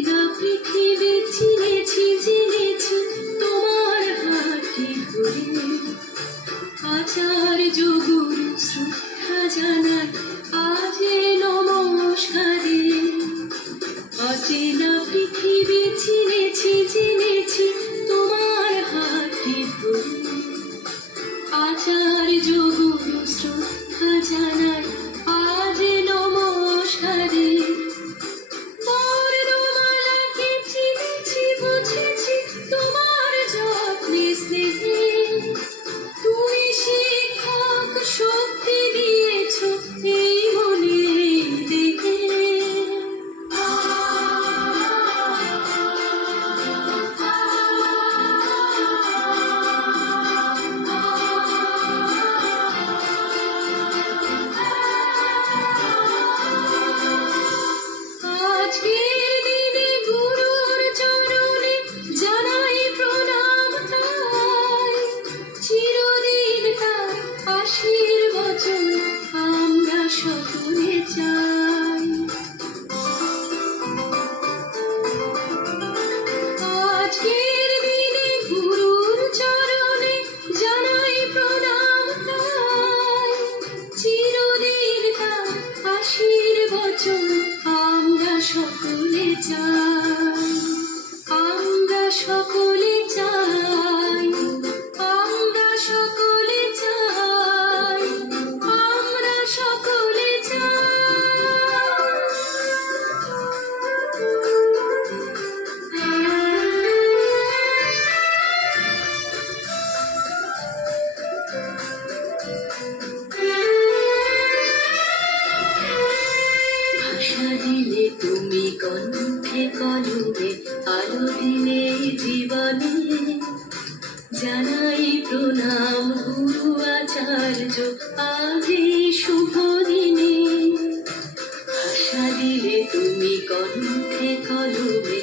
অচেনা পৃথিবী চিনেছি জেনেছি তোমার হাতে ধরে। আচার্য গুরু শ্রদ্ধা জানাই আজে নমস্কারে। অচেনা পৃথিবী চিনেছি জেনেছি তোমার হাতে ধরে। আচার্য গুরু শ্রদ্ধা জানাই আজে নমস্কারে। বর্ণমালাকে চিনেছি বুঝেছি তোমার যত্নে স্নেহে। তুমি শিক্ষক শক্তি দিয়েছ এই মনে দেহে। আজকের দিনে গুরুর চরণে জানাই প্রণাম তাই। চিরদিন তার আশীর্বচন আমরা সকলে চাই। আজকের দিনে গুরুর চরণে জানাই প্রণাম তাই। চিরদিন তার আশীর্বচন আমরা সকলে চাই। আমরা সকলে চাই। আমরা সকলে চাই। আমরা সকলে ভাষা দিলে তুমি কণ্ঠে কলবে আলো দিলে জীবনে। জানাই প্রণাম গুরু আচার্য আজে শুভ দিনে। ভাষা দিলে তুমি কণ্ঠে কলবে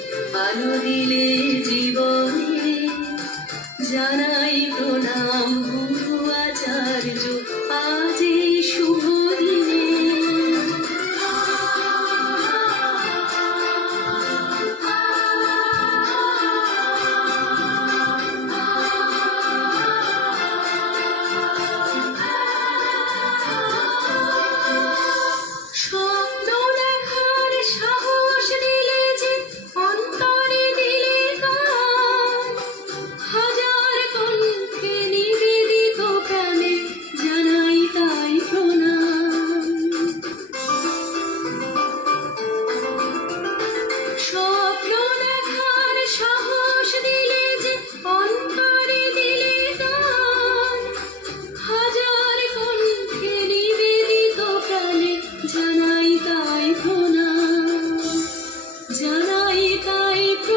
আলো দিলে জীবনে। জানাই প্রণাম গুরু আচার্য আজে শুভ দিনে। স্বপ্ন দেখার সাহস দিলে যে অন্তরে দিলে গান। হাজার কণ্ঠে নিবেদিত প্রাণে জানাই তাই প্রণাম। স্বপ্ন দেখার সাহস দিলে যে অন্তরে দিলে গান। হাজার কণ্ঠে নিবেদিত প্রাণে জানাই তাই প্রণাম। জানাই তাই প্রণাম।